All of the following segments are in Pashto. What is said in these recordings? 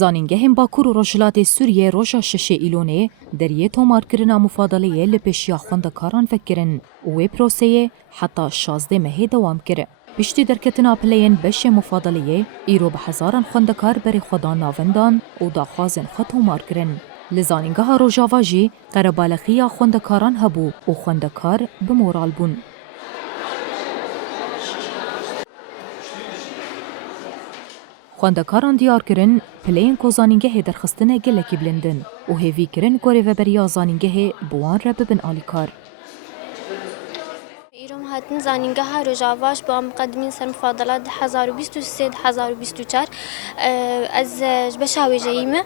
زانینگهên Bakur û Rojhilatê Sûriyê roja şeşê îlonê deriyê tomarkirina mufadaleyê li pêşiya xwendekaran vekirin û wê proseyê heta 16 mehê dewam kir. Piştî derketina pileyên beşê mufadaleyê, îro bi hezaran xwendekar berê xwe dan navindan û daxwazên xwe tomar kirin. Li zanîngeha Rojava jî qerebalexiya xwendekaran hebû û xwendekar bi moral bûn. Xwendekaran diyar kirin pileyên ku zanîngehê derxistinê gelekî bilind in û hêvî kirin ku rêveberiya zanîngehê bi wan re bibin alîkar. ایران هاتن زانینگاه روجاواش با مقدمین سر مفاضلات 2023-2024 از بشاوي جيمة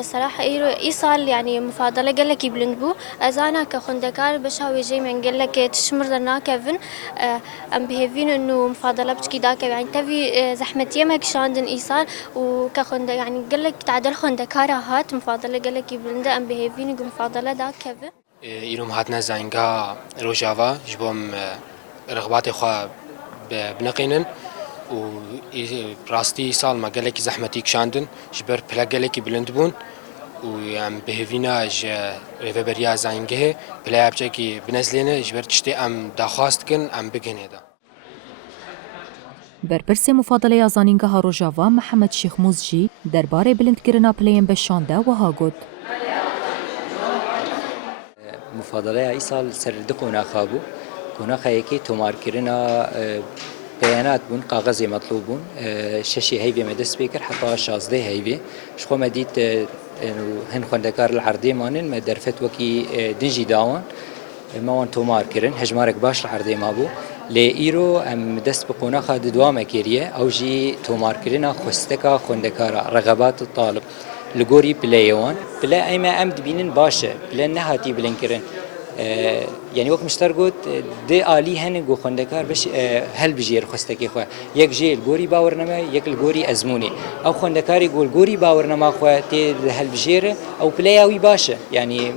صراحة اي سال يعني مفاضلة قال لك بلند بو از انا كخندكار بشاوي جيمة قال لك تشمر درنا كيفن ام بهيفين انه مفاضلة بتشكي داك يعني تبي زحمة يمك شاندن اي سال وكخند يعني قال لك تعدل خندكار هات مفاضلة قال لك بلند ام بهيفين مفاضلة داك كيفن ایروم هاتنا زنگا روجاوا جبوم رغبات خوا بنقینن و راستی سال ما گلکی زحمتی کشاندن جبر پلا گلکی بلند بون و ام بهوینا ج رهبریا زنگه پلا ابچه کی بنزلینه جبر تشتی ام داخواست کن ام بگنه دا. برپرسê mufadeleya zanîngeha Rojava Mihemed Şêxmûz jî derbarê bilindkirina pileyên beşan de wiha got. مفاضله ای سال سر دو قوناخا بو قوناخا یکی تومارکرنا بيانات بون قاغذ مطلوب بون ششي هيفي مدس بيكر حتى 16 هيفي شخو مديت انه هن خندكار العرضي مانن ما درفت وكي دنجي داون ما وان توماركرن هجمارك باش العرضي ما بو لايرو ام دس بقوناخا دوامه كيريه او جي توماركرنا خستكا خندكارا رغبات الطالب لگوری پلیوان پلی ایما ام دبینن باشه پلی نهاتی بلنکرن یعنی وقت مشتر گفت ده عالی هن گو خندکار بش هل بجیر خستکی خو یک جیل گوری باورنما یک الگوری ازمونی او خندکاری گول گوری باورنما خو تی هل بجیر او پلیاوی باشه یعنی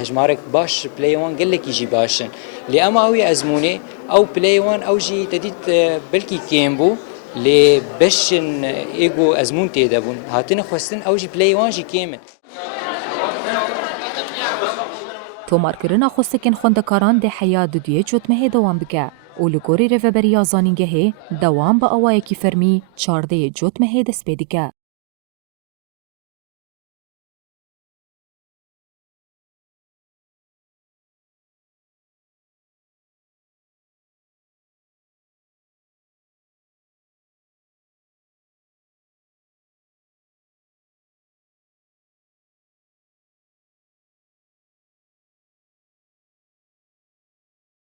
هجمارك باش بلايوان قال لك يجي باشن لأما أوي أزموني أو بلايوان أو جي تديت بلكي كيمبو لی بشن ایگو ازمون تیده بون هاتن خواستن او جی پلیوان جی کیمن. تومارکirina xwestekên xwendekaran dê heya di duyê cotmehê dewam bike û li gorî rêveberiya zanîngehê dewam bi awayekî fermî çardeyê cotmehê dest pê dike.